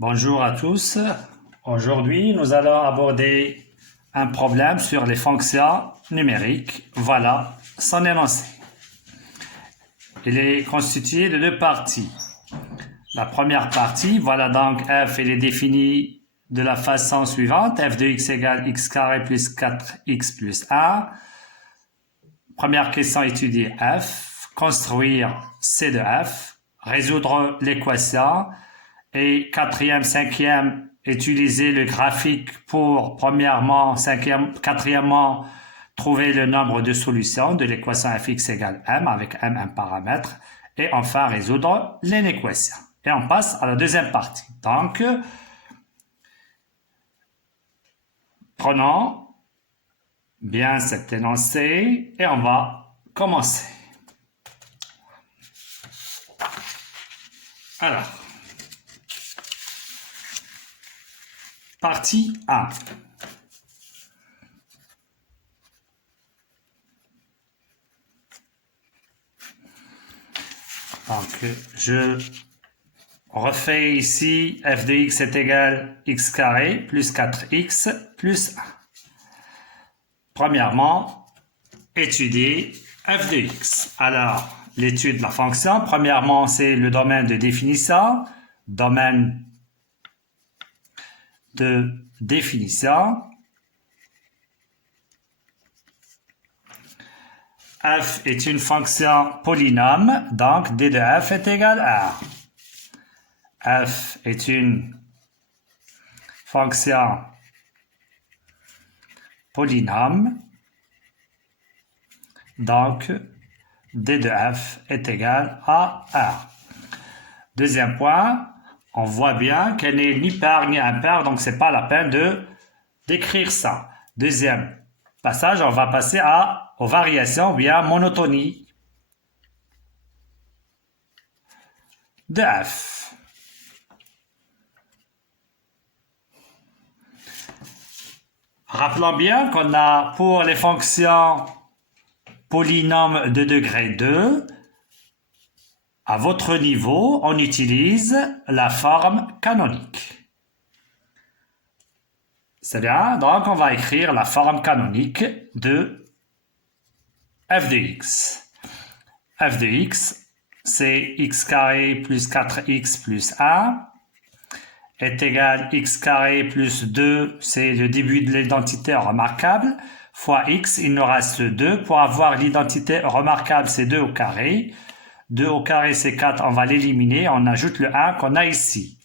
Bonjour à tous. Aujourd'hui, nous allons aborder un problème sur les fonctions numériques. Voilà son énoncé. Il est constitué de deux parties. La première partie, voilà donc f, il est défini de la façon suivante. F de x égale x carré plus 4x plus 1. Première question étudiée f. Construire C de f. Résoudre l'équation. Et quatrième, cinquième, utiliser le graphique pour, premièrement, quatrièmement, trouver le nombre de solutions de l'équation fx égale m, avec m un paramètre, et enfin résoudre l'inéquation. Et on passe à la deuxième partie. Donc, prenons bien cet énoncé et on va commencer. Alors, partie 1. Donc, je refais ici f de x est égal à x carré plus 4x plus 1. Premièrement, étudier f de x. Alors, l'étude de la fonction, premièrement, c'est le domaine de définition. Domaine de définition. F est une fonction polynôme, donc d de f est égal à f est une fonction polynôme, donc d de f est égal à 1. Deuxième point, on voit bien qu'elle n'est ni paire ni impaire, donc c'est pas la peine d'écrire ça. Deuxième passage, on va passer aux variations ou bien monotonie de f. Rappelons bien qu'on a pour les fonctions polynômes de degré 2, à votre niveau, on utilise la forme canonique. C'est bien, donc on va écrire la forme canonique de f de x. F de x, c'est x carré plus 4x plus 1 est égal à x carré plus 2, c'est le début de l'identité remarquable, fois x, il nous reste 2. Pour avoir l'identité remarquable, c'est 2 au carré. 2 au carré, c'est 4, on va l'éliminer, on ajoute le 1 qu'on a ici.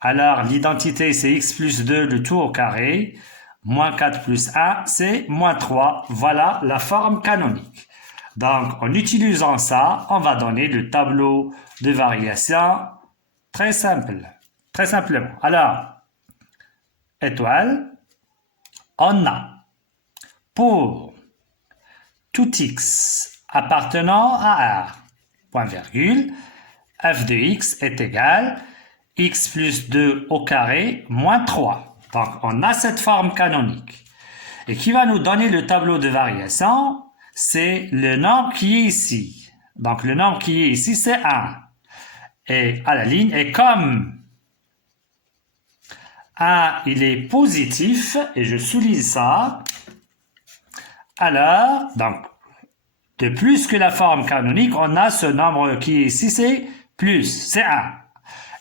Alors, l'identité, c'est x plus 2, le tout au carré, moins 4 plus 1, c'est moins 3. Voilà la forme canonique. Donc, en utilisant ça, on va donner le tableau de variation très simple, très simplement. Alors, étoile, on a pour tout x appartenant à R, point virgule, f de x est égal à x plus 2 au carré moins 3. Donc, on a cette forme canonique. Et qui va nous donner le tableau de variation, c'est le nombre qui est ici. Donc, le nombre qui est ici, c'est 1. Et à la ligne, et comme 1, il est positif, et je souligne ça, alors, donc, de plus que la forme canonique, on a ce nombre qui est ici, c'est plus, c'est 1.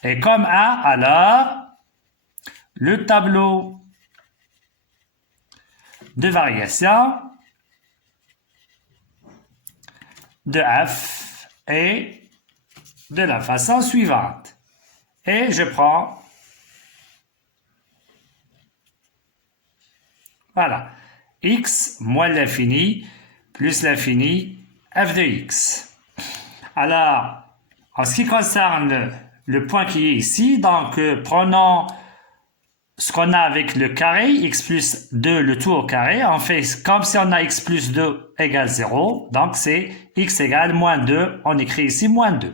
Et comme 1, alors, le tableau de variation de f est de la façon suivante. Et je prends, voilà, x moins l'infini plus l'infini f de x. Alors, en ce qui concerne le point qui est ici, donc prenons ce qu'on a avec le carré, x plus 2, le tout au carré. On fait comme si on a x plus 2 égale 0. Donc, c'est x égale moins 2. On écrit ici moins 2.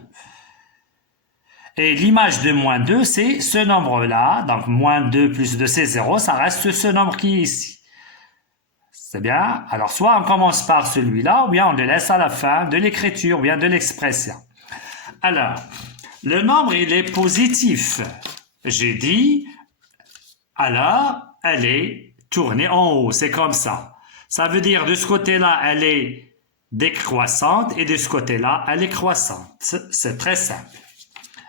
Et l'image de moins 2, c'est ce nombre-là. Donc, moins 2 plus 2, c'est 0. Ça reste ce nombre qui est ici. C'est bien. Alors, soit on commence par celui-là, ou bien on le laisse à la fin de l'écriture, ou bien de l'expression. Alors, le nombre, il est positif. j'ai dit, alors, elle est tournée en haut, c'est comme ça. Ça veut dire, de ce côté-là, elle est décroissante et de ce côté-là, elle est croissante. C'est très simple.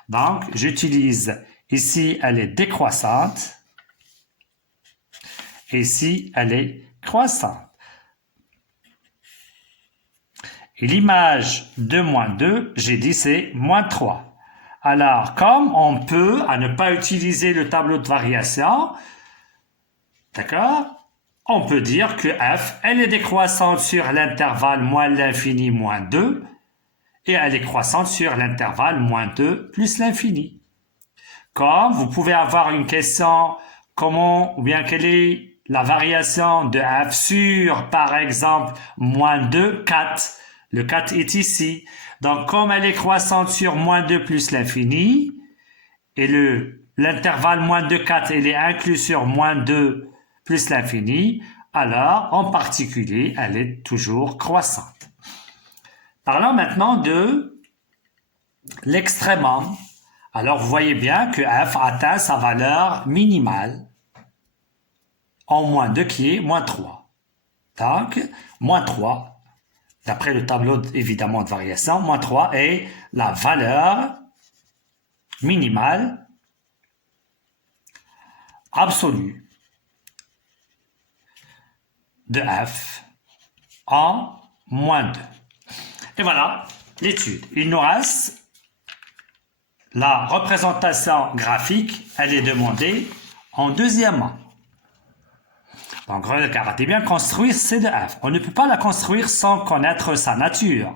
Donc, j'utilise ici, elle est décroissante. Et ici, elle est croissante. Et l'image de moins 2, j'ai dit, c'est moins 3. Alors, comme on peut, à ne pas utiliser le tableau de variation, d'accord, on peut dire que f, elle est décroissante sur l'intervalle moins l'infini moins 2 et elle est croissante sur l'intervalle moins 2 plus l'infini. Comme vous pouvez avoir une question, comment ou bien quelle est la variation de f sur, par exemple, moins 2, 4. Le 4 est ici. Donc, comme elle est croissante sur moins 2 plus l'infini, et l'intervalle moins 2, 4, elle est inclus sur moins 2 plus l'infini, alors, en particulier, elle est toujours croissante. Parlons maintenant de l'extrémum. Alors, vous voyez bien que f atteint sa valeur minimale en moins 2 qui est moins 3. Donc, moins 3, d'après le tableau évidemment de variation, moins 3 est la valeur minimale absolue de f en moins 2. Et voilà l'étude. Il nous reste la représentation graphique, elle est demandée en deuxièmement. Donc, regardez bien, construire C de f. On ne peut pas la construire sans connaître sa nature.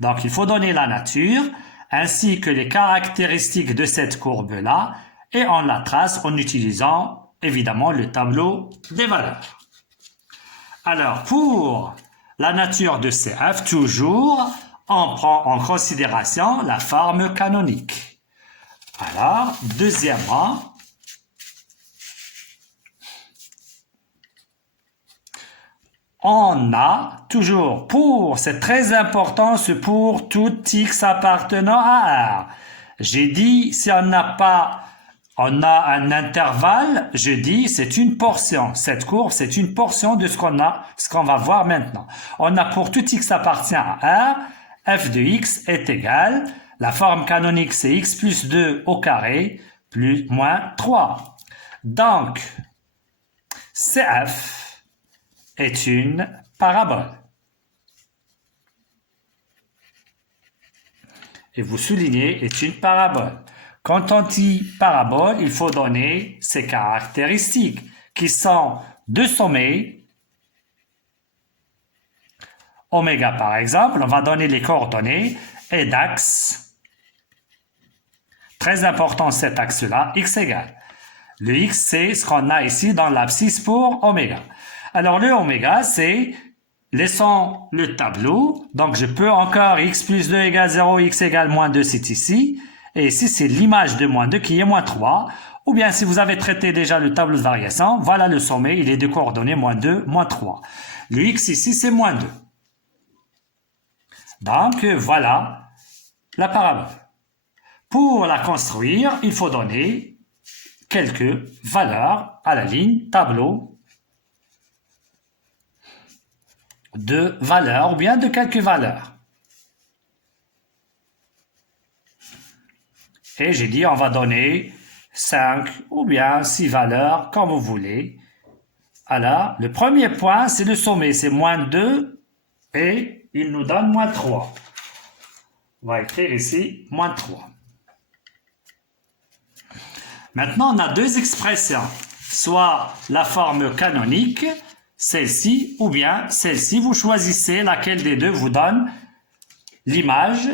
Donc, il faut donner la nature, ainsi que les caractéristiques de cette courbe-là, et on la trace en utilisant, évidemment, le tableau des valeurs. Alors, pour la nature de CF, toujours, on prend en considération la forme canonique. Alors, deuxièmement, on a toujours pour, c'est très important, c'est pour tout x appartenant à R. J'ai dit, si on n'a pas, on a un intervalle, je dis, c'est une portion. Cette courbe, c'est une portion de ce qu'on a, ce qu'on va voir maintenant. On a pour tout x appartient à R, f de x est égal, la forme canonique c'est x plus 2 au carré, plus moins 3. Donc, CF est une parabole. Et vous soulignez, est une parabole. Quand on dit parabole, il faut donner ses caractéristiques, qui sont deux sommets. Oméga, par exemple, on va donner les coordonnées, et d'axe. Très important cet axe-là, x égale. Le x, c'est ce qu'on a ici dans l'abscisse pour oméga. Alors, le oméga, c'est, laissons le tableau. Donc, je peux encore x plus 2 égale 0, x égale moins 2, c'est ici. Et ici, c'est l'image de moins 2 qui est moins 3. Ou bien, si vous avez traité déjà le tableau de variation, voilà le sommet, il est de coordonnées moins 2, moins 3. Le x ici, c'est moins 2. Donc, voilà la parabole. Pour la construire, il faut donner quelques valeurs à la ligne tableau de valeurs ou bien de quelques valeurs. Et j'ai dit on va donner 5 ou bien 6 valeurs comme vous voulez. Alors, le premier point, c'est le sommet, c'est moins 2 et il nous donne moins 3. On va écrire ici moins 3. Maintenant, on a deux expressions, soit la forme canonique, celle-ci, ou bien celle-ci. Vous choisissez laquelle des deux vous donne l'image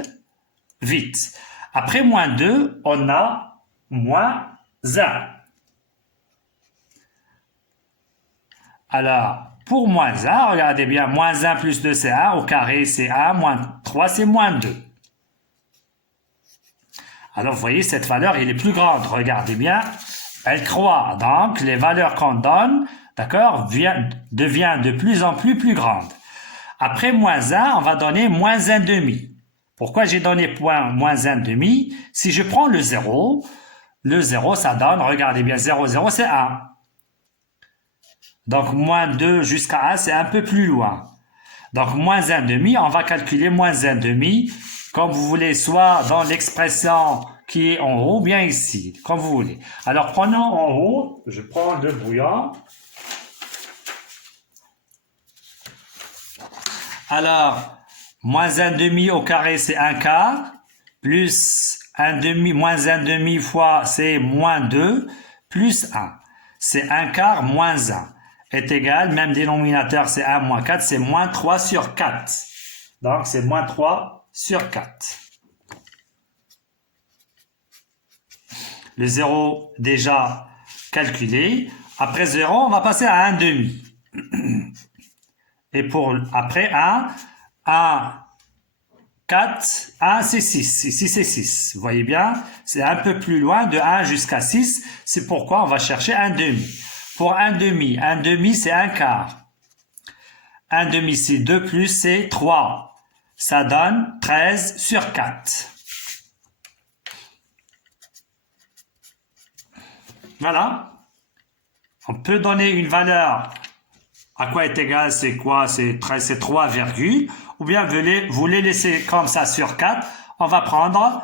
vite. Après moins 2, on a moins 1. Alors, pour moins 1, regardez bien, moins 1 plus 2 c'est 1, au carré c'est 1, moins 3 c'est moins 2. Alors, vous voyez, cette valeur, elle est plus grande. Regardez bien, elle croît. Donc, les valeurs qu'on donne, d'accord, devient de plus en plus grande. Après moins 1, on va donner moins 1,5. Pourquoi j'ai donné moins 1,5? Si je prends le 0, Le 0, ça donne, regardez bien, 0, 0, c'est 1. Donc, moins 2 jusqu'à 1, c'est un peu plus loin. Donc, moins 1,5, on va calculer moins 1,5, comme vous voulez, soit dans l'expression qui est en haut, bien ici, comme vous voulez. Alors, prenons en haut, je prends le bouillon. Alors, moins 1,5 au carré, c'est 1 quart, plus 1,5, moins 1,5 fois, c'est moins 2, plus 1. C'est 1 quart moins 1 est égal, même dénominateur, c'est 1 moins 4, c'est moins 3 sur 4. Donc, c'est moins 3 sur 4. Le 0, déjà calculé. Après 0, on va passer à 1,5. Et pour après 1, 4, 1, c'est 6. Ici, c'est 6. Vous voyez bien, c'est un peu plus loin de 1 jusqu'à 6. C'est pourquoi on va chercher 1,5. Pour 1,5, 1,5, c'est 1 quart. 1,5, c'est 2 plus, c'est 3. Ça donne 13 sur 4. Voilà. On peut donner une valeur. À quoi est égal, c'est quoi? C'est 3, ou bien vous les laissez comme ça sur 4. On va prendre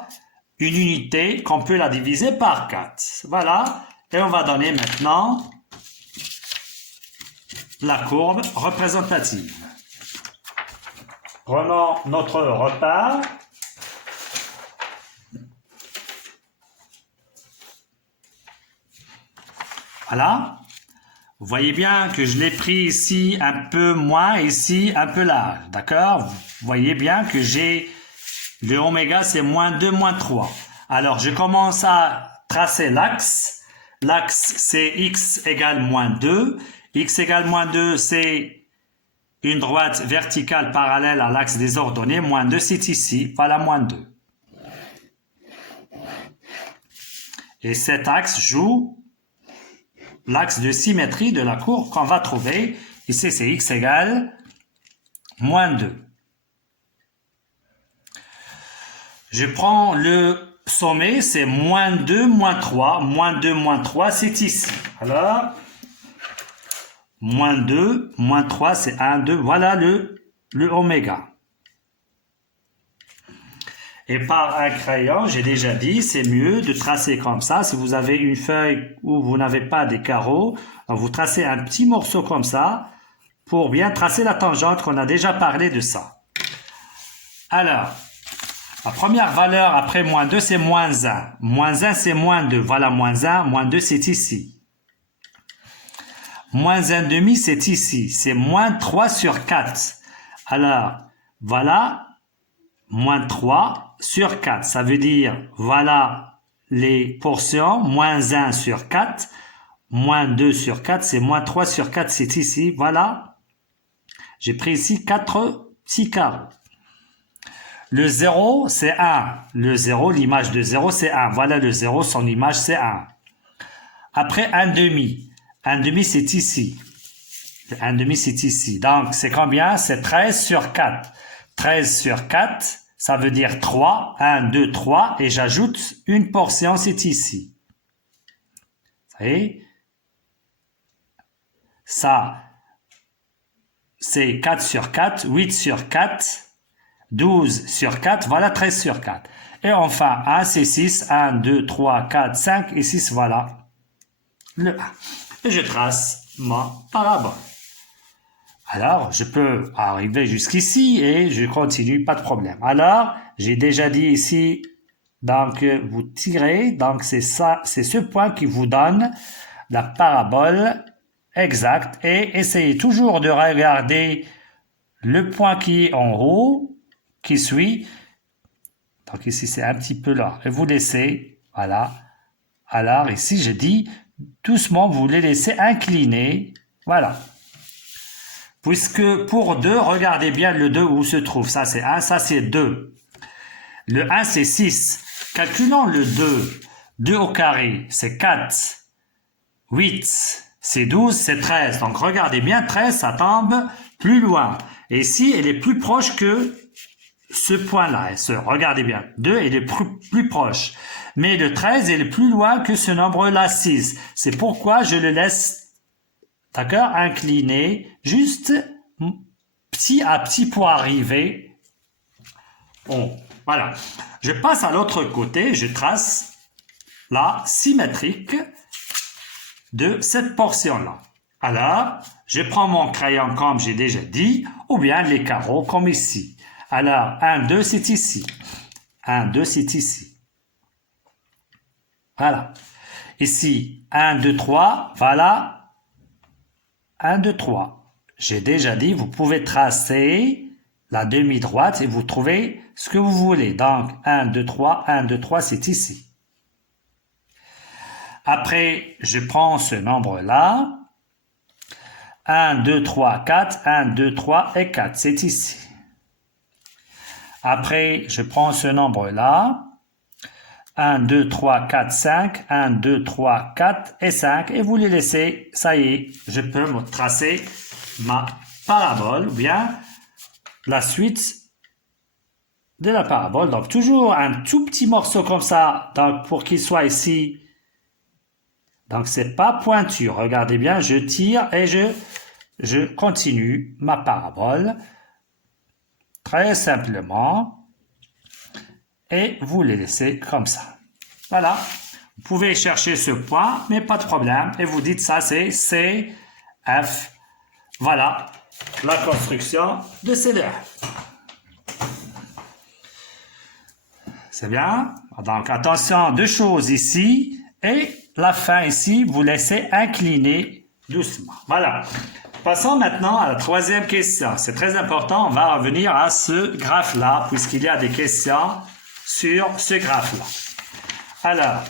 une unité qu'on peut la diviser par 4. Voilà. Et on va donner maintenant la courbe représentative. Prenons notre repère. Voilà. Vous voyez bien que je l'ai pris ici un peu moins, ici un peu large. D'accord? Vous voyez bien que j'ai le oméga, c'est moins 2, moins 3. Alors, je commence à tracer l'axe. L'axe, c'est x égale moins 2. X égale moins 2, c'est une droite verticale parallèle à l'axe des ordonnées. Moins 2, c'est ici. Voilà, moins 2. Et cet axe joue l'axe de symétrie de la courbe qu'on va trouver. Ici, c'est x égale moins 2. Je prends le sommet, c'est moins 2, moins 3. Moins 2, moins 3, c'est ici. Alors, moins 2, moins 3, c'est 1, 2. Voilà le oméga. Et par un crayon, j'ai déjà dit, c'est mieux de tracer comme ça. Si vous avez une feuille où vous n'avez pas des carreaux, vous tracez un petit morceau comme ça pour bien tracer la tangente qu'on a déjà parlé de ça. Alors, la première valeur après moins 2, c'est moins 1. Moins 1, c'est moins 2. Voilà, moins 1, moins 2, c'est ici. Moins 1,5, c'est ici. C'est moins 3 sur 4. Alors, voilà, moins 3 sur 4. Ça veut dire, voilà les portions. Moins 1 sur 4. Moins 2 sur 4, c'est moins 3 sur 4, c'est ici. Voilà. J'ai pris ici 4 petits carreaux. Le 0, c'est 1. Le 0, l'image de 0, c'est 1. Voilà le 0, son image, c'est 1. Après, 1,5. 1,5, c'est ici. 1,5, c'est ici. Donc, c'est combien? C'est 13 sur 4. 13 sur 4, ça veut dire 3. 1, 2, 3. Et j'ajoute une portion, c'est ici. Vous voyez? Ça, c'est 4 sur 4. 8 sur 4. 12 sur 4, voilà 13 sur 4. Et enfin, 1, c'est 6. 1, 2, 3, 4, 5 et 6, voilà le 1. Et je trace ma parabole. Alors, je peux arriver jusqu'ici et je continue, pas de problème. Alors, j'ai déjà dit ici, donc vous tirez, donc c'est ça, c'est ce point qui vous donne la parabole exacte et essayez toujours de regarder le point qui est en haut, qui suit. Donc ici, c'est un petit peu là. Et vous laissez, voilà. Alors ici, je dis, doucement, vous les laissez incliner. Voilà. Puisque pour 2, regardez bien le 2 où se trouve. Ça, c'est 1, ça, c'est 2. Le 1, c'est 6. Calculons le 2. 2 au carré, c'est 4. 8, c'est 12, c'est 13. Donc regardez bien, 13, ça tombe plus loin. Et ici, elle est plus proche que ce point-là. Regardez bien. 2, il est plus proche. mais le 13 est le plus loin que ce nombre-là, 6. C'est pourquoi je le laisse, d'accord, incliné, juste petit à petit pour arriver en haut. Voilà. Je passe à l'autre côté, je trace la symétrique de cette portion-là. Alors, je prends mon crayon comme j'ai déjà dit, ou bien les carreaux comme ici. Alors, 1, 2, c'est ici. 1, 2, c'est ici. Voilà. Ici, 1, 2, 3, voilà. 1, 2, 3. J'ai déjà dit, vous pouvez tracer la demi-droite et vous trouvez ce que vous voulez. Donc, 1, 2, 3, 1, 2, 3, c'est ici. Après, je prends ce nombre-là. 1, 2, 3, 4, 1, 2, 3 et 4, c'est ici. Après, je prends ce nombre-là. 1, 2, 3, 4, 5, 1, 2, 3, 4 et 5. Et vous les laissez, ça y est, je peux me tracer ma parabole ou bien la suite de la parabole. Donc, toujours un tout petit morceau comme ça, donc, pour qu'il soit ici. Donc, c'est pas pointu. Regardez bien, je tire et je continue ma parabole. Très simplement. Et vous les laissez comme ça. Voilà. Vous pouvez chercher ce point, mais pas de problème. Et vous dites ça, c'est C, F. Voilà la construction de CDF. C'est bien. Donc, attention, deux choses ici. Et la fin ici, vous laissez incliner doucement. Voilà. Passons maintenant à la troisième question. C'est très important. On va revenir à ce graphe-là, puisqu'il y a des questions sur ce graphe-là. Alors,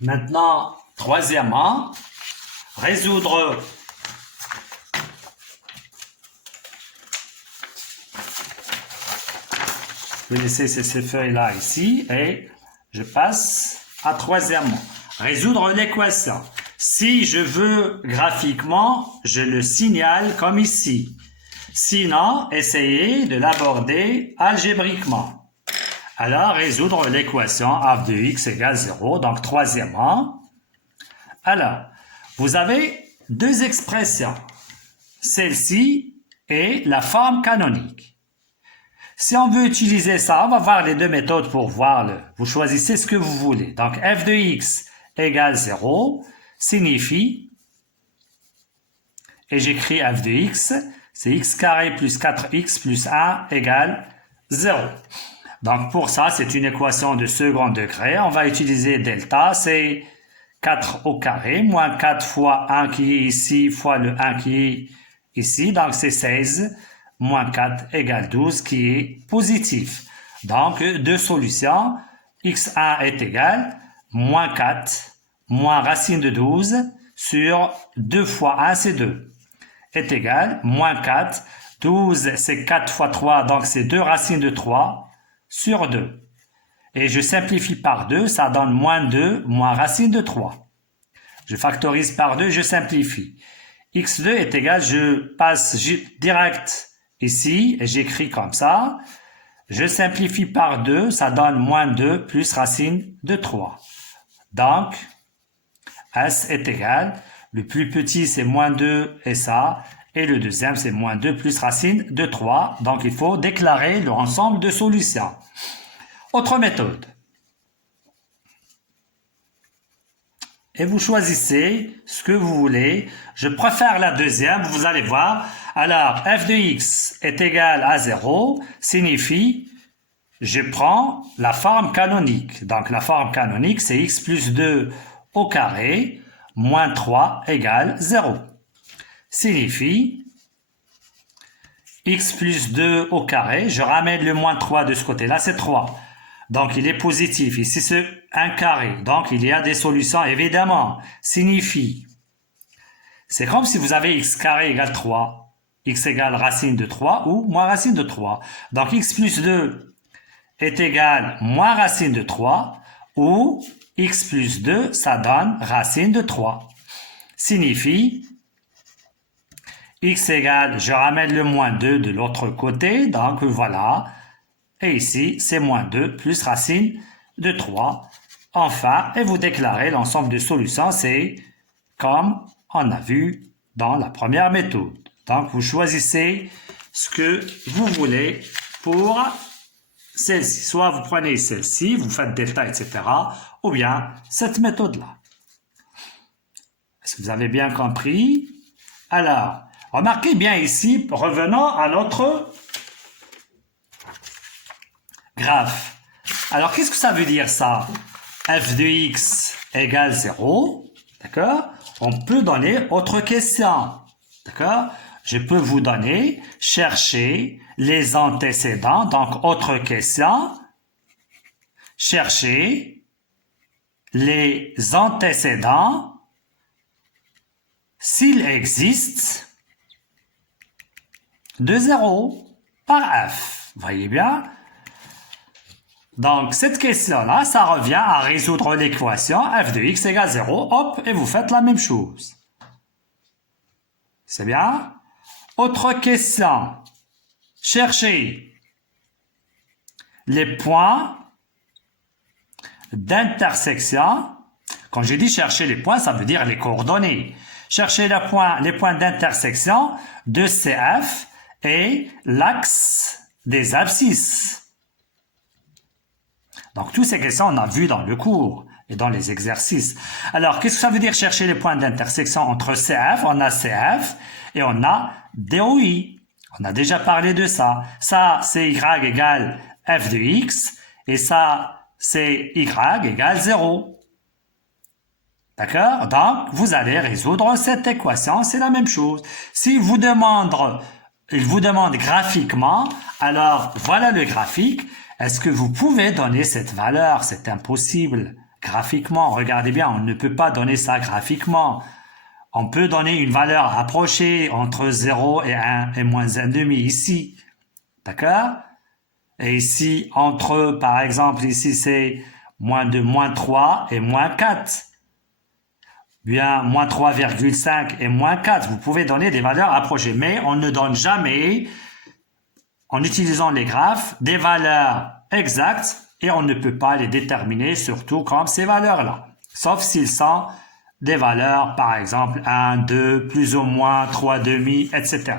maintenant, troisièmement, résoudre je vais laisser ces feuilles-là ici et je passe à troisièmement. Résoudre l'équation. Si je veux graphiquement, je le signale comme ici. Sinon, essayez de l'aborder algébriquement. Alors, résoudre l'équation f de x égale 0, donc troisièmement. Alors, vous avez deux expressions. Celle-ci et la forme canonique. Si on veut utiliser ça, on va voir les deux méthodes pour voir vous choisissez ce que vous voulez. Donc, f de x égale 0 signifie, et j'écris f de x, c'est x carré plus 4x plus 1 égale 0. Donc, pour ça, c'est une équation de second degré. On va utiliser delta, c'est 4 au carré, moins 4 fois 1 qui est ici, fois le 1 qui est ici. Donc, c'est 16, moins 4 égale 12, qui est positif. Donc, deux solutions. x1 est égal, moins 4, moins racine de 12, sur 2 fois 1, c'est 2, est égal, moins 4. 12, c'est 4 fois 3, donc c'est 2 racines de 3, sur 2. Et je simplifie par 2, ça donne moins 2, moins racine de 3. Je factorise par 2, je simplifie. x2 est égal, je passe direct ici, et j'écris comme ça. Je simplifie par 2, ça donne moins 2 plus racine de 3. Donc, S est égal, le plus petit c'est moins 2 et ça, et le deuxième c'est moins 2 plus racine de 3. Donc, il faut déclarer l'ensemble de solutions. Autre méthode. Et vous choisissez ce que vous voulez. Je préfère la deuxième, vous allez voir. Alors, f de x est égal à 0, signifie, je prends la forme canonique. Donc, la forme canonique, c'est x plus 2 au carré, moins 3 égale 0. Signifie, x plus 2 au carré, je ramène le moins 3 de ce côté-là, c'est 3. Donc, il est positif. Ici, c'est un carré. Donc, il y a des solutions, évidemment. Signifie, c'est comme si vous avez x carré égale 3. X égale racine de 3 ou moins racine de 3. Donc, x plus 2 est égal moins racine de 3 ou x plus 2, ça donne racine de 3. Signifie, x égale, je ramène le moins 2 de l'autre côté. Donc, voilà. Et ici, c'est moins 2 plus racine de 3. enfin, et vous déclarez l'ensemble de solutions, c'est comme on a vu dans la première méthode. Donc, vous choisissez ce que vous voulez pour celle-ci. Soit vous prenez celle-ci, vous faites delta, etc. Ou bien cette méthode-là. Est-ce que vous avez bien compris? Alors, remarquez bien ici, revenons à notre graphe. Alors, qu'est-ce que ça veut dire ça? F de x égale 0. D'accord? On peut donner autre question. D'accord? Je peux vous donner, chercher les antécédents. Donc, autre question. Chercher les antécédents s'il existe de 0 par f. Voyez bien? Donc, cette question-là, ça revient à résoudre l'équation f de x égale 0. Hop, et vous faites la même chose. C'est bien? Autre question. Cherchez les points d'intersection. Quand je dis chercher les points, ça veut dire les coordonnées. Cherchez les points d'intersection de CF et l'axe des abscisses. Donc, toutes ces questions, on a vu dans le cours et dans les exercices. Alors, qu'est-ce que ça veut dire chercher les points d'intersection entre CF? On a CF et on a DOI. On a déjà parlé de ça. Ça, c'est Y égale F de X et ça, c'est Y égale 0. D'accord? Donc, vous allez résoudre cette équation, c'est la même chose. S'il vous demande graphiquement, alors voilà le graphique. Est-ce que vous pouvez donner cette valeur? C'est impossible. Graphiquement, regardez bien, on ne peut pas donner ça graphiquement. On peut donner une valeur approchée entre 0 et 1 et moins 1,5 ici. D'accord? Et ici, par exemple, ici c'est moins 2, moins 3 et moins 4. Bien, moins 3,5 et moins 4. Vous pouvez donner des valeurs approchées, mais on ne donne jamais, en utilisant les graphes, des valeurs exactes et on ne peut pas les déterminer, surtout comme ces valeurs-là. Sauf s'ils sont des valeurs, par exemple, 1, 2, plus ou moins, 3 demi, etc.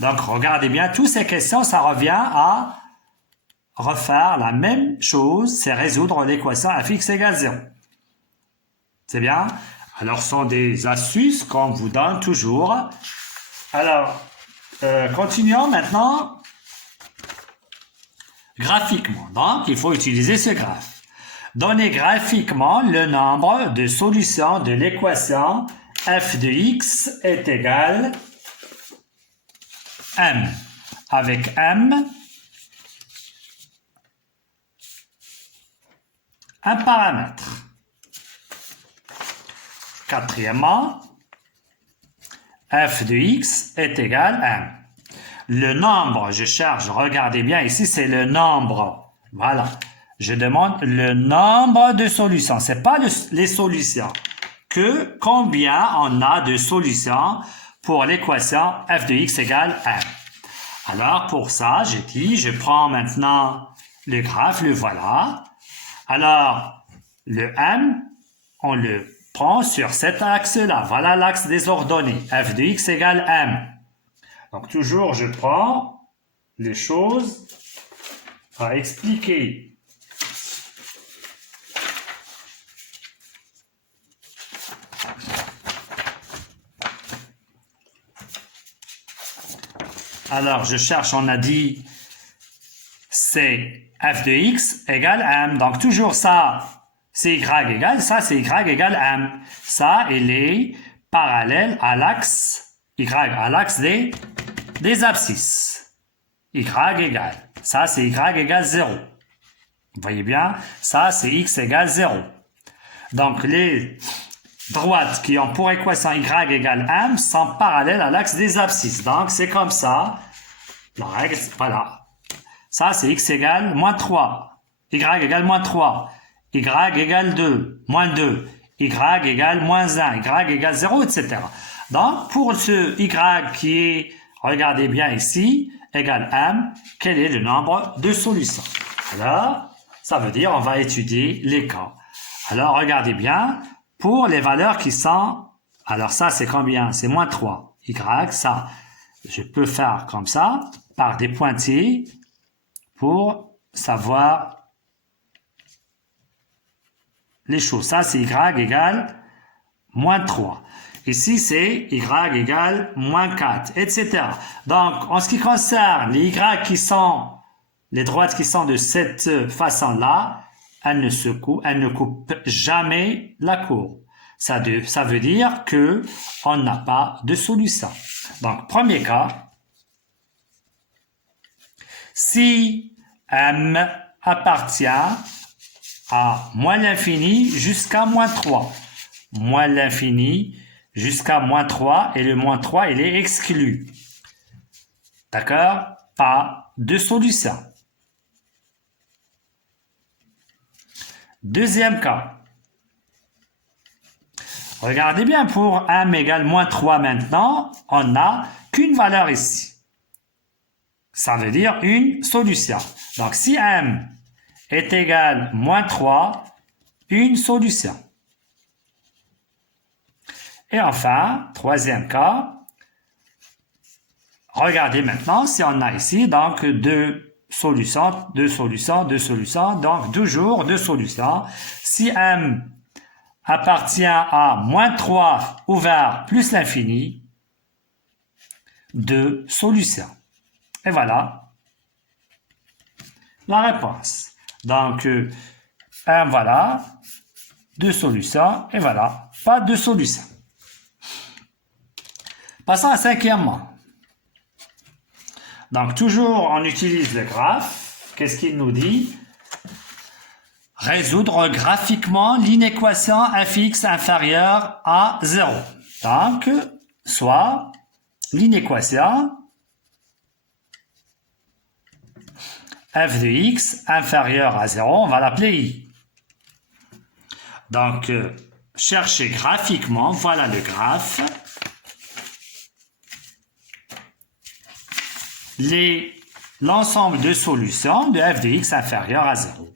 Donc, regardez bien, toutes ces questions, ça revient à refaire la même chose, c'est résoudre l'équation f(x) égale 0. C'est bien? Alors, ce sont des astuces qu'on vous donne toujours. Alors, continuons maintenant graphiquement. Donc, il faut utiliser ce graphe. Donner graphiquement le nombre de solutions de l'équation f de x est égal m. Avec m, un paramètre. Quatrièmement, f de x est égal à 1. Le nombre, je cherche, regardez bien ici, c'est le nombre. Voilà. Je demande le nombre de solutions. Ce n'est pas les solutions. Que combien on a de solutions pour l'équation f de x égale 1. Alors, pour ça, j'ai dit, je prends maintenant le graphe, le voilà. Alors, le m, on le prend sur cet axe-là. Voilà l'axe des ordonnées. F de x égale m. Donc, toujours, je prends les choses à expliquer. Alors, je cherche, on a dit, c'est f de x égale m. Donc, toujours ça, c'est y égale, ça, c'est y égale m. Ça, il est parallèle à l'axe y, à l'axe des abscisses. Y égale. Ça, c'est y égale 0. Vous voyez bien? Ça, c'est x égale 0. Donc, les droites qui ont pour équation y égale m sont parallèles à l'axe des abscisses. Donc, c'est comme ça. La règle, voilà. Ça, c'est x égale moins 3. Y égale moins 3. Y égale 2. Moins 2. Y égale moins 1. Y égale 0, etc. Donc, pour ce y qui est, regardez bien ici, égale m, quel est le nombre de solutions? Alors, ça veut dire on va étudier les cas. Alors, regardez bien, pour les valeurs qui sont... Alors ça, c'est combien? C'est moins 3. Y, ça, je peux faire comme ça, par des pointillés, pour savoir les choses. Ça, c'est y égale moins 3. Ici, c'est y égale moins 4, etc. Donc, en ce qui concerne les y qui sont, les droites qui sont de cette façon-là, elles ne coupent jamais la courbe. Ça veut dire que on n'a pas de solution. Donc, premier cas, si m appartient à moins l'infini jusqu'à moins 3. Moins l'infini jusqu'à moins 3 et le moins 3, il est exclu. D'accord? Pas de solution. Deuxième cas. Regardez bien, pour m égale moins 3 maintenant, on n'a qu'une valeur ici. Ça veut dire une solution. Donc, si m est égal moins 3, une solution. Et enfin, troisième cas, regardez maintenant si on a ici donc deux solutions, donc toujours deux solutions. Si m appartient à moins 3 ouvert plus l'infini, deux solutions. Et voilà la réponse. Donc, voilà, deux solutions, et voilà, pas de solution. Passons à cinquièmement. Donc, toujours, on utilise le graphe. Qu'est-ce qu'il nous dit? Résoudre graphiquement l'inéquation fx inférieure à 0. Donc, soit l'inéquation f de x inférieur à 0, on va l'appeler i. Donc, chercher graphiquement, voilà le graphe. L'ensemble de solutions de f de x inférieur à 0.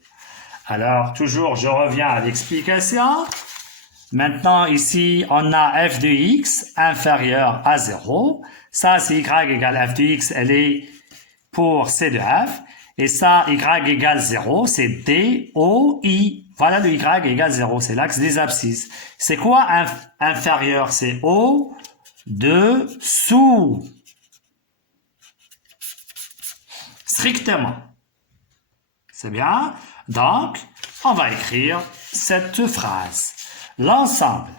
Alors, toujours, je reviens à l'explication. Maintenant, ici, on a f de x inférieur à 0. Ça, c'est y égale f de x, elle est pour c de f. Et ça, y égale 0, c'est d, o, i. Voilà le y égale 0, c'est l'axe des abscisses. C'est quoi inférieur? C'est au dessous. Strictement. C'est bien? Donc, on va écrire cette phrase. L'ensemble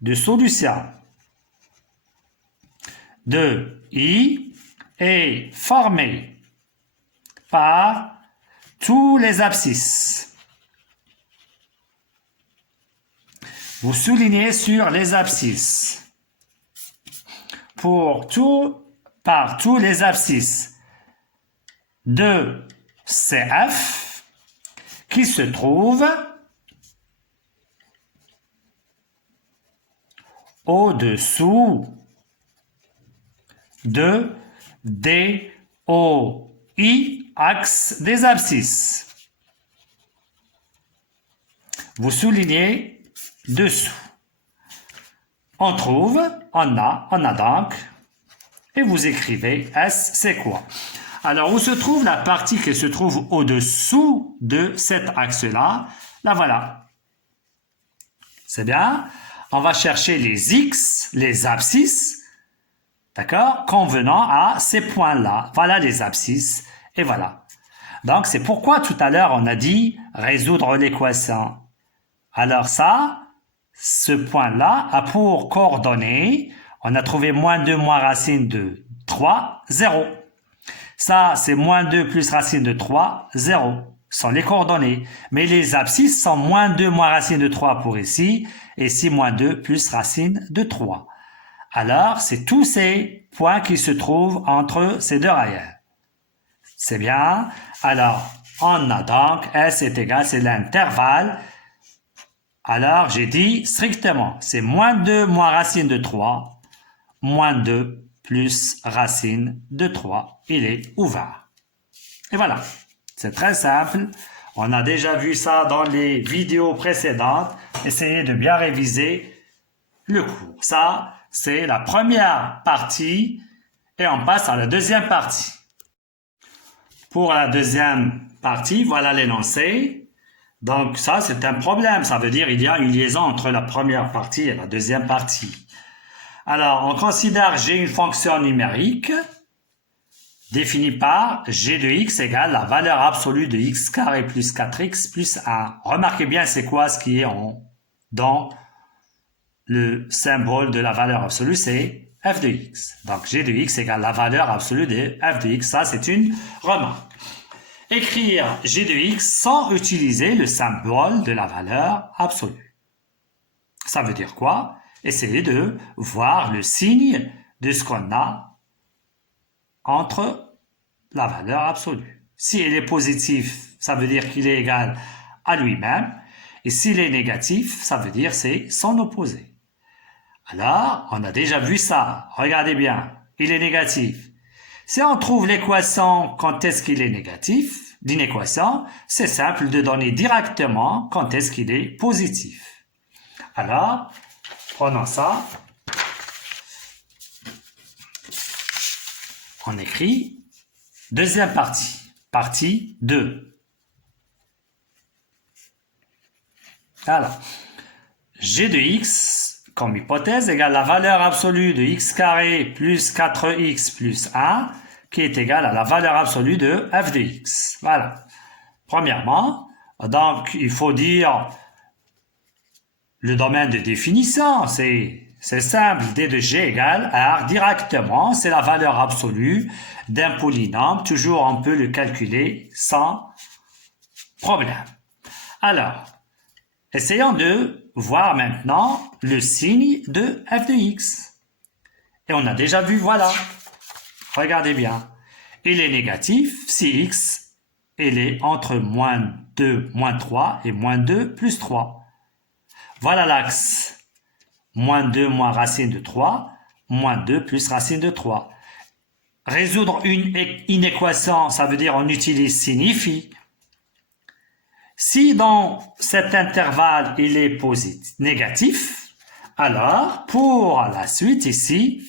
de solutions de I est formé par tous les abscisses. Vous soulignez sur les abscisses. Par tous les abscisses de CF qui se trouvent au-dessous de DOI, axe des abscisses. Vous soulignez dessous. On a donc, et vous écrivez S, c'est quoi? Alors, où se trouve la partie qui se trouve au-dessous de cet axe-là? La voilà. C'est bien. On va chercher les X, les abscisses, d'accord, convenant à ces points-là. Voilà les abscisses, et voilà. Donc, c'est pourquoi tout à l'heure, on a dit résoudre l'équation. Alors ça, ce point-là a pour coordonnées, on a trouvé moins 2 moins racine de 3, 0. Ça, c'est moins 2 plus racine de 3, 0. Ce sont les coordonnées. Mais les abscisses sont moins 2 moins racine de 3 pour ici, et ici moins 2 plus racine de 3. Alors, c'est tous ces points qui se trouvent entre ces deux railleurs. C'est bien. Alors, on a donc S est égal, c'est l'intervalle. Alors, j'ai dit strictement, c'est moins 2 moins racine de 3, moins 2 plus racine de 3. Il est ouvert. Et voilà, c'est très simple. On a déjà vu ça dans les vidéos précédentes. Essayez de bien réviser le cours. Ça, c'est la première partie et on passe à la deuxième partie. Pour la deuxième partie, voilà l'énoncé. Donc ça, c'est un problème. Ça veut dire qu'il y a une liaison entre la première partie et la deuxième partie. Alors, on considère G une fonction numérique définie par G de x égale la valeur absolue de x carré plus 4x plus 1. Remarquez bien c'est quoi ce qui est dans le symbole de la valeur absolue, c'est f de x. Donc G de x égale la valeur absolue de f de x. Ça, c'est une remarque. Écrire G de x sans utiliser le symbole de la valeur absolue. Ça veut dire quoi? Essayez de voir le signe de ce qu'on a entre la valeur absolue. Si elle est positive, ça veut dire qu'il est égal à lui-même. Et s'il est négatif, ça veut dire c'est son opposé. Alors, on a déjà vu ça. Regardez bien, il est négatif. Si on trouve l'équation quand est-ce qu'il est négatif, d'une équation, c'est simple de donner directement quand est-ce qu'il est positif. Alors, prenons ça. On écrit deuxième partie, partie 2. Alors, G de x, comme hypothèse, égale la valeur absolue de x carré plus 4x plus 1, qui est égale à la valeur absolue de f de x. Voilà. Premièrement, donc, il faut dire le domaine de définition, c'est simple, d de g égale r directement, c'est la valeur absolue d'un polynôme, toujours on peut le calculer sans problème. Alors, essayons de voir maintenant le signe de f de x. Et on a déjà vu, voilà, regardez bien, il est négatif si x, il est entre moins 2, moins 3 et moins 2 plus 3. Voilà l'axe. Moins 2 moins racine de 3, moins 2 plus racine de 3. Résoudre une équation, ça veut dire on utilise signifie. Si dans cet intervalle, il est positif, négatif, alors pour la suite ici,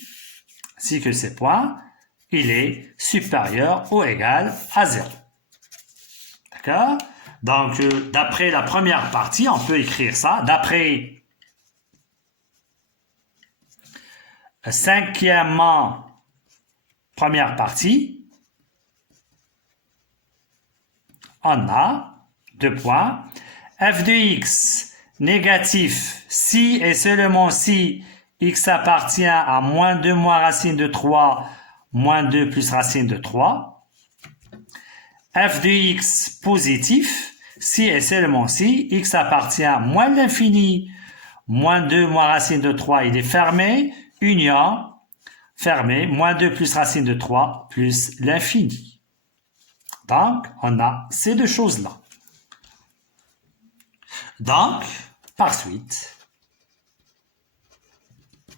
si que ces points, il est supérieur ou égal à 0. D'accord? Donc, d'après la première partie, on peut écrire ça. D'après cinquièmement, première partie, on a 2 points. F de x négatif si et seulement si x appartient à moins 2 moins racine de 3, moins 2 plus racine de 3. F de x positif si et seulement si x appartient à moins l'infini, moins 2 moins racine de 3, il est fermé, union, fermé, moins 2 plus racine de 3 plus l'infini. Donc, on a ces deux choses-là. Donc, par suite,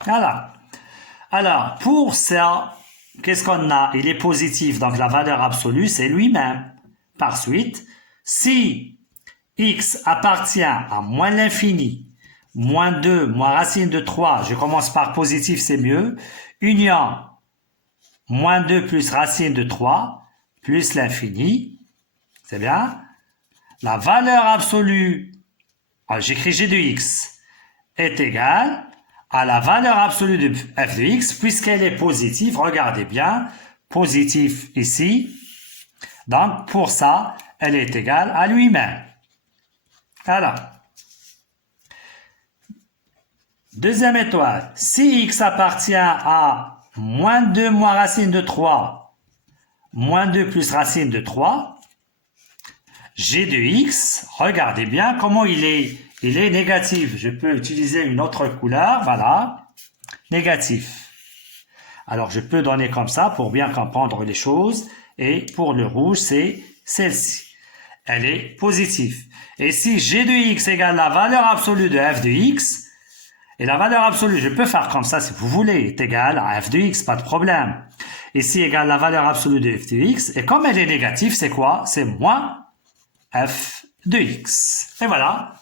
voilà. Alors, pour ça, qu'est-ce qu'on a? Il est positif, donc la valeur absolue, c'est lui-même. Par suite, si x appartient à moins l'infini, moins 2, moins racine de 3, je commence par positif, c'est mieux, union, moins 2 plus racine de 3, plus l'infini, c'est bien. La valeur absolue, j'écris g de x, est égale à la valeur absolue de f de x, puisqu'elle est positive, regardez bien, positif ici, donc pour ça, elle est égale à lui-même. Alors, deuxième étoile, si x appartient à moins 2 moins racine de 3, moins 2 plus racine de 3, g de x, regardez bien comment il est négatif. Je peux utiliser une autre couleur, voilà, négatif. Alors, je peux donner comme ça pour bien comprendre les choses. Et pour le rouge, c'est celle-ci. Elle est positive. Et si g de x égale la valeur absolue de f de x, et la valeur absolue, je peux faire comme ça si vous voulez, est égale à f de x, pas de problème. Ici égale la valeur absolue de f de x, et comme elle est négative, c'est quoi? C'est moins f de x. Et voilà,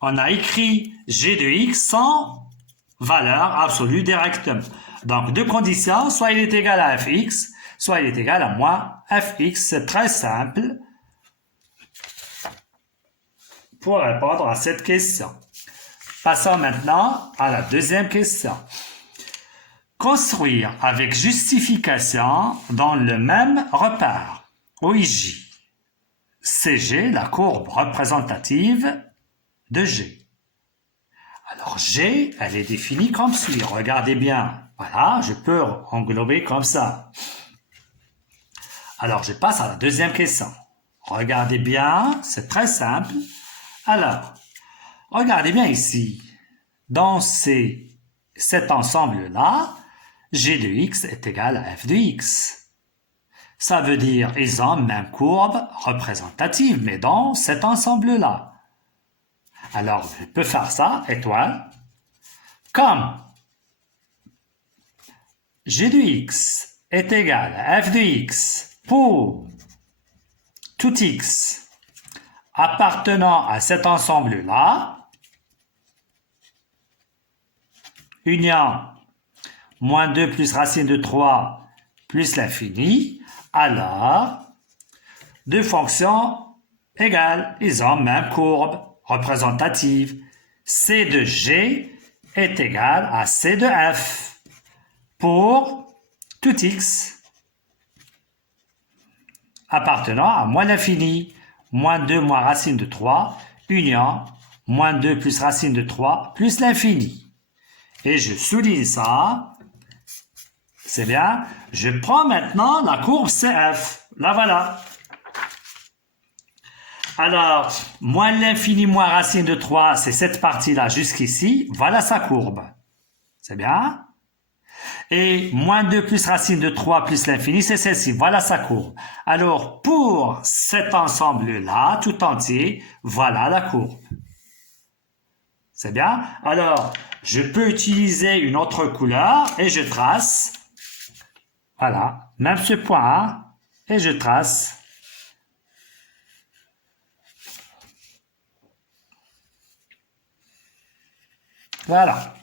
on a écrit g de x sans valeur absolue directement. Donc, deux conditions, soit il est égal à fx, soit il est égal à moins fx. C'est très simple pour répondre à cette question. Passons maintenant à la deuxième question. Construire avec justification dans le même repère, OIJ. CG, la courbe représentative de G. Alors G, elle est définie comme suit. Regardez bien. Voilà, je peux englober comme ça. Alors je passe à la deuxième question. Regardez bien, c'est très simple. Alors, regardez bien ici. Dans cet ensemble-là, G de x est égal à f de x. Ça veut dire ils ont même courbe représentative, mais dans cet ensemble-là. Alors, je peux faire ça, étoile, comme G de x est égal à f de x pour tout x appartenant à cet ensemble-là, union moins 2 plus racine de 3 plus l'infini, alors deux fonctions égales, ils ont même courbe représentative. C de G est égal à C de F pour tout x appartenant à moins l'infini, moins 2 moins racine de 3, union, moins 2 plus racine de 3 plus l'infini. Et je souligne ça, c'est bien. Je prends maintenant la courbe CF, la voilà. Alors, moins l'infini moins racine de 3, c'est cette partie-là jusqu'ici, voilà sa courbe. C'est bien. Et moins 2 plus racine de 3 plus l'infini, c'est celle-ci. Voilà sa courbe. Alors, pour cet ensemble-là, tout entier, voilà la courbe. C'est bien. Alors, je peux utiliser une autre couleur et je trace. Voilà. Même ce point, et je trace. Voilà.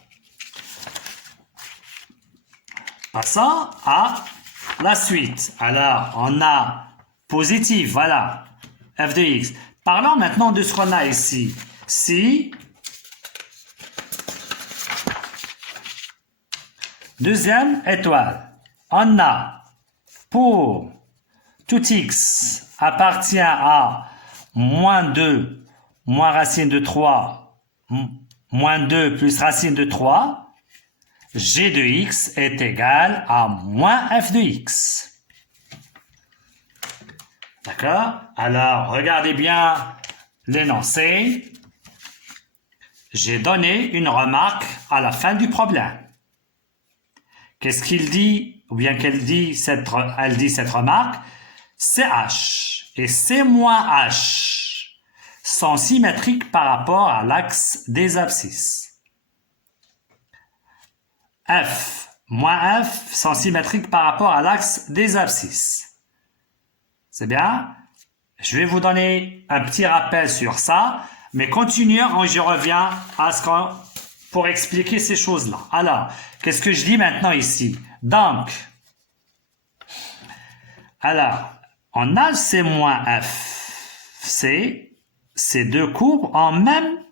Passons à la suite. Alors, on a positif, voilà, f de x. Parlons maintenant de ce qu'on a ici. Si, deuxième étoile, on a pour tout x appartient à moins 2, moins racine de 3, moins 2 plus racine de 3, g de x est égal à moins f de x. D'accord? Alors, regardez bien l'énoncé. J'ai donné une remarque à la fin du problème. Qu'est-ce qu'il dit, ou bien elle dit cette remarque? CH et C moins H sont symétriques par rapport à l'axe des abscisses. F moins F sont symétriques par rapport à l'axe des abscisses. C'est bien? Je vais vous donner un petit rappel sur ça, mais continuons, je reviens à ce qu'on pour expliquer ces choses-là. Alors, qu'est-ce que je dis maintenant ici? Donc, alors, on a C moins F, c'est ces deux courbes en même,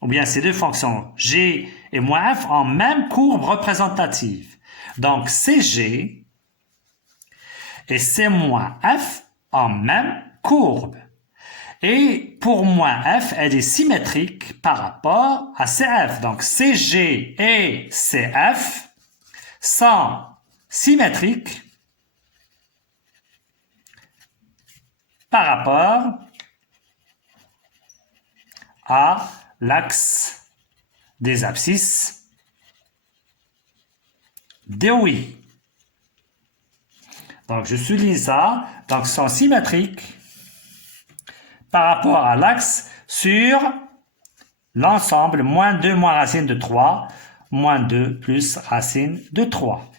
ou bien ces deux fonctions, G et moins F en même courbe représentative. Donc, CG et C moins F en même courbe. Et pour moins F, elle est symétrique par rapport à CF. Donc, CG et CF sont symétriques par rapport à l'axe des abscisses d'OI. Donc, je souligne ça. Donc, sont symétriques par rapport à l'axe sur l'ensemble moins 2 moins racine de 3, moins 2 plus racine de 3.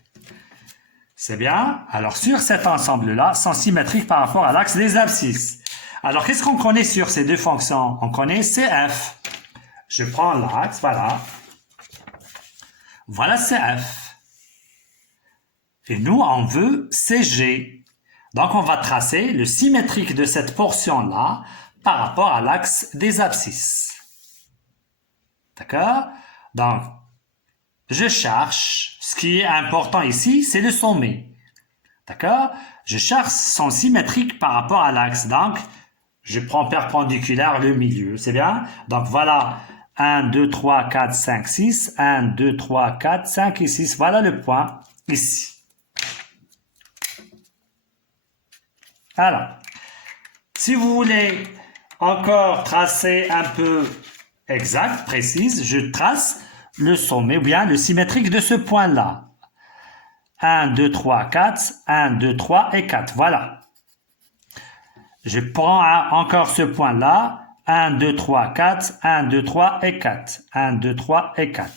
C'est bien. Alors, sur cet ensemble-là, sont symétriques par rapport à l'axe des abscisses. Alors, qu'est-ce qu'on connaît sur ces deux fonctions? On connaît CF. Je prends l'axe, voilà. Voilà CF. Et nous, on veut CG. Donc, on va tracer le symétrique de cette portion-là par rapport à l'axe des abscisses. D'accord? Donc, je cherche. Ce qui est important ici, c'est le sommet. D'accord? Je cherche son symétrique par rapport à l'axe. Donc, je prends perpendiculaire le milieu. C'est bien? Donc, voilà. 1, 2, 3, 4, 5, 6. 1, 2, 3, 4, 5 et 6. Voilà le point ici. Voilà. Si vous voulez encore tracer un peu exact, précise, je trace le sommet ou bien le symétrique de ce point-là. 1, 2, 3, 4, 1, 2, 3 et 4. Voilà. Je prends encore ce point-là. 1, 2, 3, 4, 1, 2, 3 et 4. 1, 2, 3 et 4.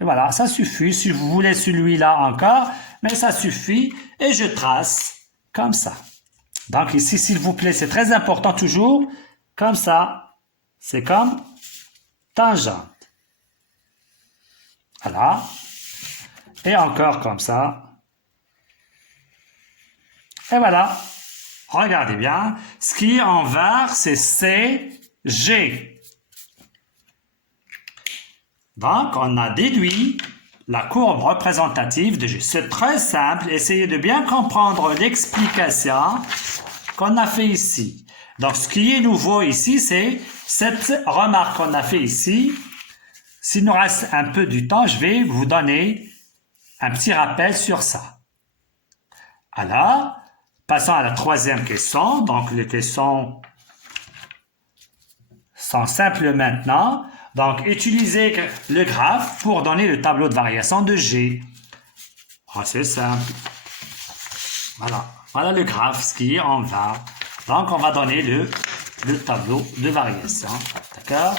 Et voilà, ça suffit. Si vous voulez celui-là encore, mais ça suffit. Et je trace comme ça. Donc ici, s'il vous plaît, c'est très important toujours. Comme ça, c'est comme tangente. Voilà. Et encore comme ça. Et voilà. Regardez bien. Ce qui est en vert, c'est CG. Donc, on a déduit la courbe représentative de G. C'est très simple. Essayez de bien comprendre l'explication qu'on a fait ici. Donc, ce qui est nouveau ici, c'est cette remarque qu'on a fait ici. S'il nous reste un peu du temps, je vais vous donner un petit rappel sur ça. Alors, passons à la troisième question. Donc, les questions sont simples maintenant. Donc, utilisez le graphe pour donner le tableau de variation de G. Oh, c'est simple. Voilà. Voilà le graphe, ce qui est en vert. Donc, on va donner le tableau de variation. D'accord?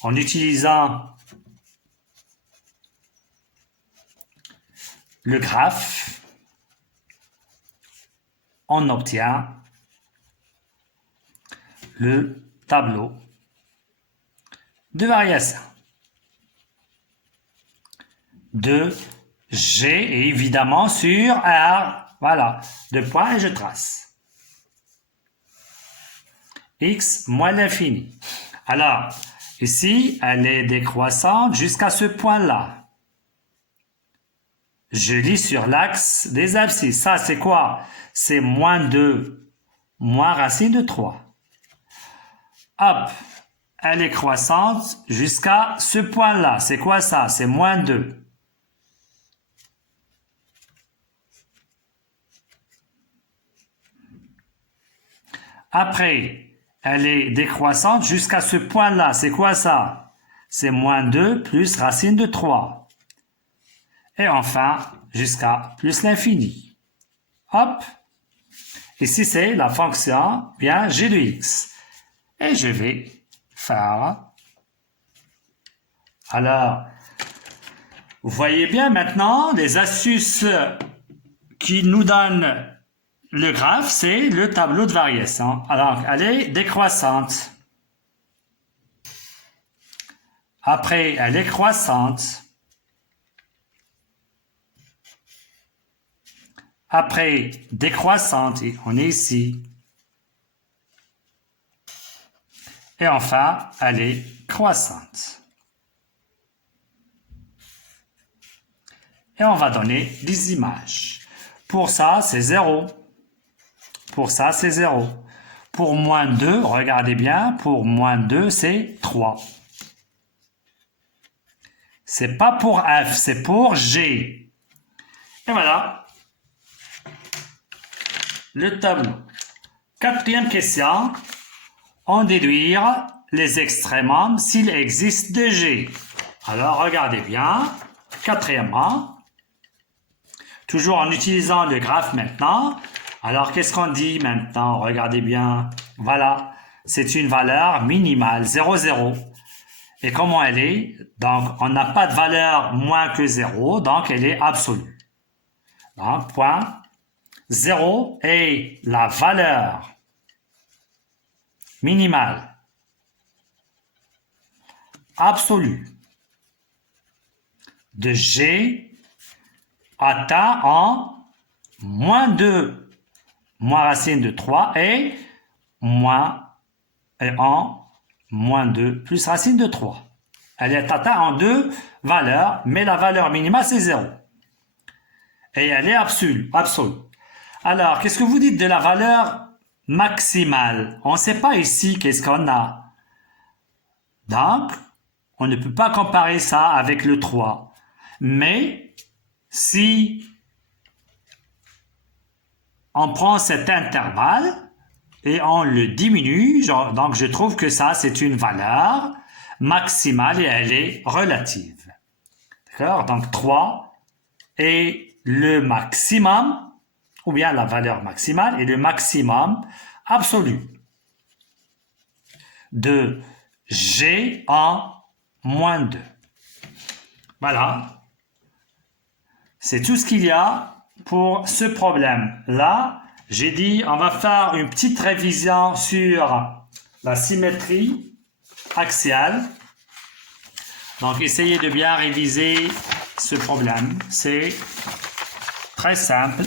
En utilisant le graphe, on obtient le tableau de variation de G et évidemment sur R. Voilà, deux points et je trace. X moins l'infini. Alors, ici, elle est décroissante jusqu'à ce point-là. Je lis sur l'axe des abscisses. Ça, c'est quoi? C'est moins 2, moins racine de 3. Hop, elle est croissante jusqu'à ce point-là. C'est quoi ça? C'est moins 2. Après, elle est décroissante jusqu'à ce point-là. C'est quoi ça? C'est moins 2 plus racine de 3. Et enfin, jusqu'à plus l'infini. Hop. Ici, c'est la fonction bien g de x. Et je vais faire. Alors, vous voyez bien maintenant, les astuces qui nous donnent le graphe, c'est le tableau de variation. Alors, elle est décroissante. Après, elle est croissante. Après, décroissante, et on est ici. Et enfin, elle est croissante. Et on va donner des images. Pour ça, c'est 0. Pour ça, c'est 0. Pour moins 2, regardez bien, pour moins 2, c'est 3. C'est pas pour F, c'est pour G. Et voilà. Le tableau. Quatrième question. En déduire les extrémums s'il existe de G. Alors, regardez bien. Quatrièmement. Toujours en utilisant le graphe maintenant. Alors, qu'est-ce qu'on dit maintenant? Regardez bien. Voilà. C'est une valeur minimale, 0, 0. Et comment elle est? Donc, on n'a pas de valeur moins que 0, donc elle est absolue. Donc, point 0 est la valeur minimale absolue de G atteint en moins 2 moins racine de 3 et en moins 2 plus racine de 3. Elle est atteinte en deux valeurs, mais la valeur minimale c'est 0. Et elle est absolue. Alors, qu'est-ce que vous dites de la valeur maximale? On ne sait pas ici qu'est-ce qu'on a. Donc, on ne peut pas comparer ça avec le 3. Mais, si on prend cet intervalle et on le diminue, donc je trouve que ça, c'est une valeur maximale et elle est relative. D'accord? Donc 3 est le maximum, ou bien la valeur maximale est le maximum absolu de G en moins 2. Voilà. C'est tout ce qu'il y a pour ce problème-là. J'ai dit, on va faire une petite révision sur la symétrie axiale. Donc, essayez de bien réviser ce problème. C'est très simple.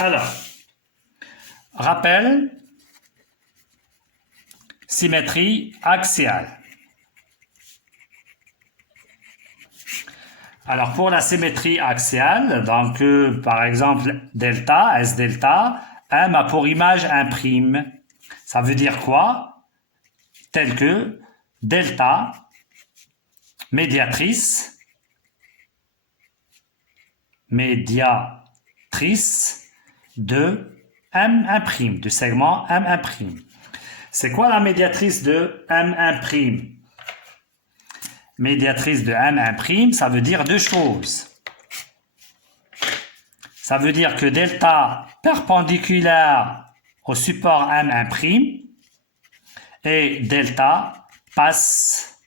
Alors, rappel, symétrie axiale. Alors, pour la symétrie axiale, donc par exemple, delta, S delta, M a pour image un prime. Ça veut dire quoi? Tel que delta, médiatrice de M1', du segment M1'. C'est quoi la médiatrice de M1'? Médiatrice de M1', ça veut dire deux choses. Ça veut dire que delta perpendiculaire au support M1' et delta passe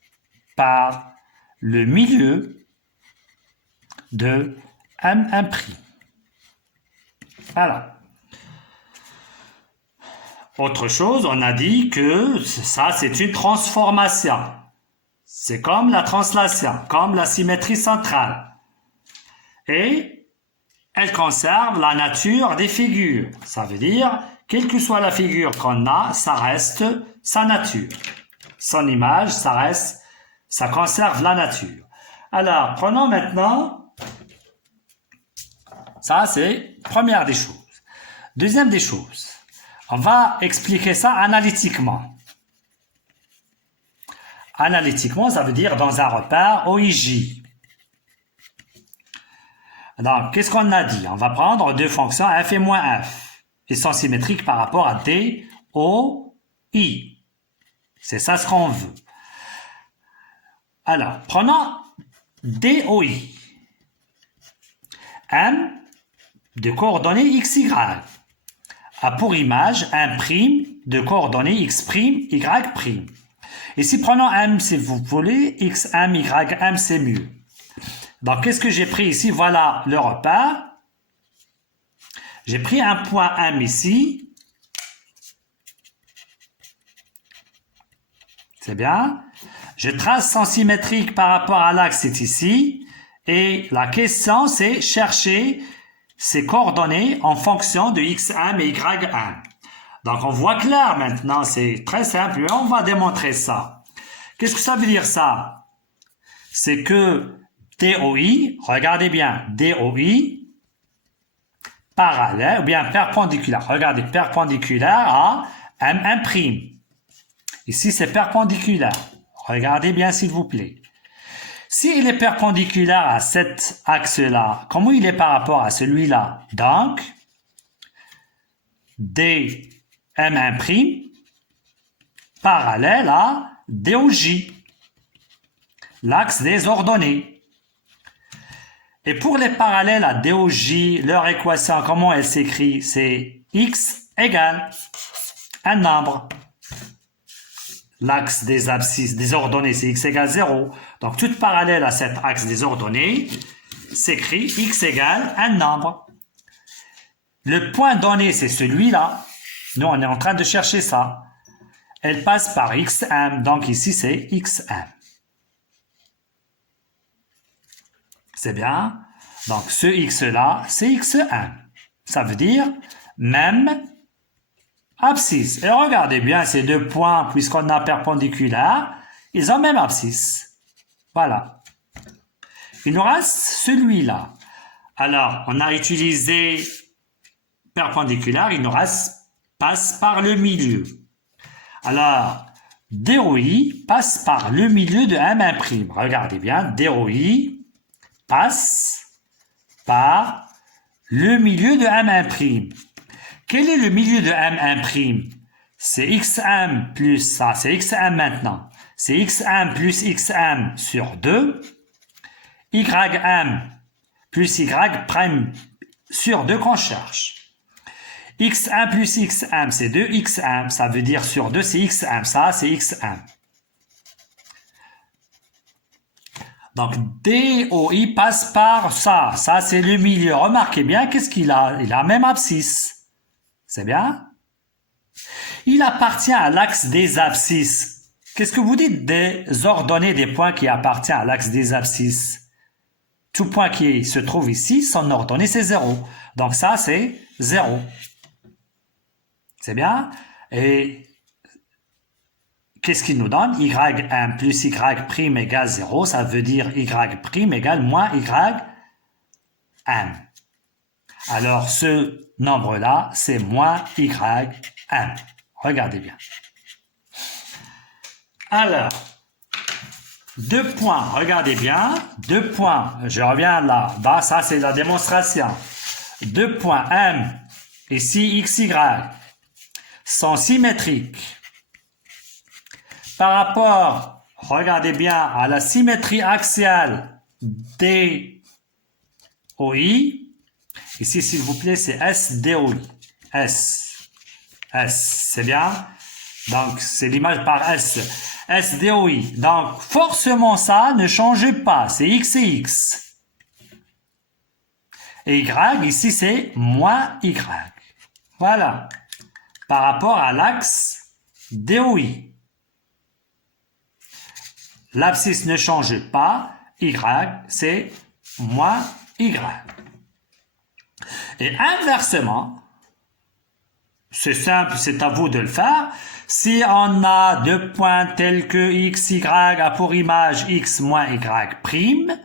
par le milieu de M1'. Voilà. Autre chose, on a dit que ça, c'est une transformation. C'est comme la translation, comme la symétrie centrale. Et elle conserve la nature des figures. Ça veut dire, quelle que soit la figure qu'on a, ça reste sa nature. Son image, ça conserve la nature. Alors, prenons maintenant, ça c'est première des choses. Deuxième des choses, on va expliquer ça analytiquement. Analytiquement, ça veut dire dans un repère OIJ. Donc, qu'est-ce qu'on a dit? On va prendre deux fonctions f et moins f. Ils sont symétriques par rapport à D, O, I. C'est ça ce qu'on veut. Alors, prenons DOI. M de coordonnées XY a pour image un prime de coordonnées X', Y'. Ici, prenons M si vous voulez, XM, YM, c'est mieux. Donc, qu'est-ce que j'ai pris ici? Voilà le repère. J'ai pris un point M ici. C'est bien. Je trace son symétrique par rapport à l'axe, c'est ici. Et la question, c'est chercher ces coordonnées en fonction de XM et YM. Donc, on voit clair maintenant, c'est très simple, mais on va démontrer ça. Qu'est-ce que ça veut dire ça? C'est que DOI, regardez bien, DOI, parallèle, ou bien perpendiculaire, regardez, perpendiculaire à M1'. Ici, c'est perpendiculaire. Regardez bien, s'il vous plaît. S'il est perpendiculaire à cet axe-là, comment il est par rapport à celui-là? Donc, DM1' parallèle à DOJ, l'axe des ordonnées. Et pour les parallèles à DOJ, leur équation, comment elle s'écrit? C'est X égale un nombre. l'axe des abscisses, des ordonnées, c'est x égale 0. Donc, toute parallèle à cet axe des ordonnées s'écrit x égale un nombre. Le point donné, c'est celui-là. Nous, on est en train de chercher ça. Elle passe par xm, donc ici, c'est xm. C'est bien. Donc, ce x-là, c'est xm. Ça veut dire même abscisse. Et regardez bien ces deux points, puisqu'on a perpendiculaire, ils ont même abscisse. Voilà. Il nous reste celui-là. Alors, on a utilisé perpendiculaire, il nous reste passe par le milieu. Alors, DOI passe par le milieu de M'. Regardez bien, DOI passe par le milieu de M'. Quel est le milieu de M'? C'est xm plus ça, c'est xm maintenant. C'est xm plus xm sur 2, ym plus y prime sur 2 qu'on cherche. x1 plus xm, c'est 2xm, ça veut dire sur 2, c'est xm, ça, c'est xm. Donc, DOI passe par ça, ça, c'est le milieu. Remarquez bien, qu'est-ce qu'il a? Il a même abscisse. C'est bien? Il appartient à l'axe des abscisses. Qu'est-ce que vous dites des ordonnées des points qui appartiennent à l'axe des abscisses? Tout point qui se trouve ici, son ordonnée, c'est 0. Donc ça, c'est 0. C'est bien? Et qu'est-ce qu'il nous donne? Ym plus y' égale 0, ça veut dire y' égale moins ym. Alors, ce nombre-là, c'est moins ym. Regardez bien. Alors, 2 points, regardez bien, 2 points, je reviens là, bah, ça c'est la démonstration. 2 points M, ici XY, sont symétriques. Par rapport, regardez bien, à la symétrie axiale DOI, ici s'il vous plaît c'est SDOI, S, c'est bien? Donc c'est l'image par S, SDOI. Donc forcément ça ne change pas, c'est X et X. Et Y, ici c'est moins Y. Voilà, par rapport à l'axe DOI. L'abscisse ne change pas, Y, c'est moins Y. Et inversement, c'est simple, c'est à vous de le faire. Si on a 2 points tels que x, y a pour image x moins y',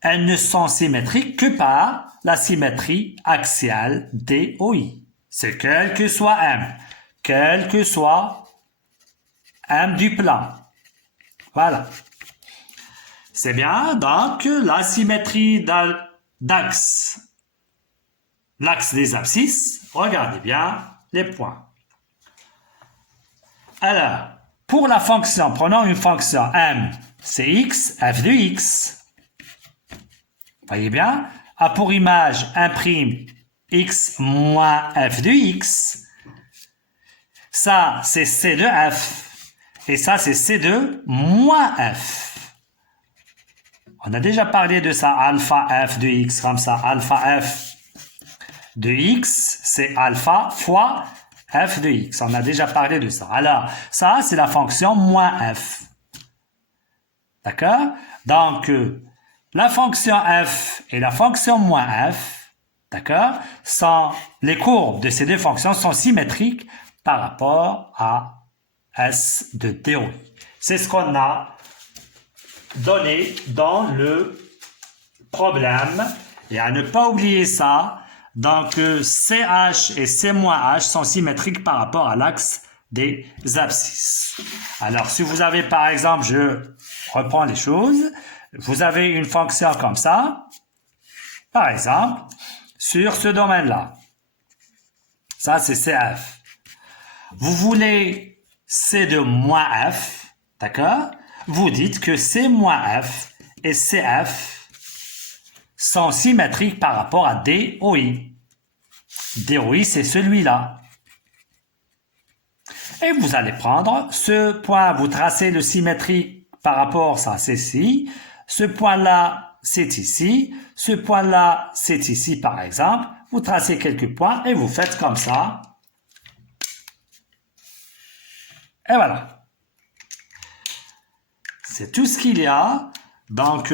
elles ne sont symétriques que par la symétrie axiale DOI. C'est quel que soit M, quel que soit M du plan. Voilà. C'est bien, donc la symétrie d'axe, l'axe des abscisses, regardez bien les points. Alors, pour la fonction, prenons une fonction M, c'est x, f de x. Voyez bien, a pour image 1', x moins f de x. Ça, c'est c de f. Et ça, c'est c de moins f. On a déjà parlé de ça, alpha f de x, comme ça. Alpha f de x, c'est alpha fois f de x. On a déjà parlé de ça. Alors, ça, c'est la fonction moins f. D'accord? Donc, la fonction f et la fonction moins f, d'accord, les courbes de ces deux fonctions sont symétriques par rapport à S de DOI. C'est ce qu'on a donné dans le problème. Et à ne pas oublier ça, donc CH et C-H sont symétriques par rapport à l'axe des abscisses. Alors, si vous avez par exemple, je reprends les choses, vous avez une fonction comme ça, par exemple, sur ce domaine-là. Ça, c'est CF. Vous voulez C de moins F, d'accord? Vous dites que C moins F et CF sont symétriques par rapport à DOI. DOI, c'est celui-là. Et vous allez prendre ce point, vous tracez le symétrique par rapport, ça c'est ici. Ce point-là, c'est ici. Ce point-là, c'est ici par exemple. Vous tracez quelques points et vous faites comme ça. Et voilà. C'est tout ce qu'il y a. Donc,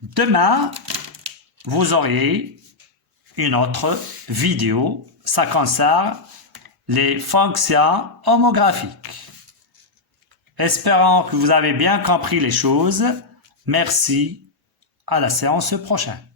demain, vous auriez une autre vidéo. Ça concerne les fonctions homographiques. Espérons que vous avez bien compris les choses. Merci. À la séance prochaine.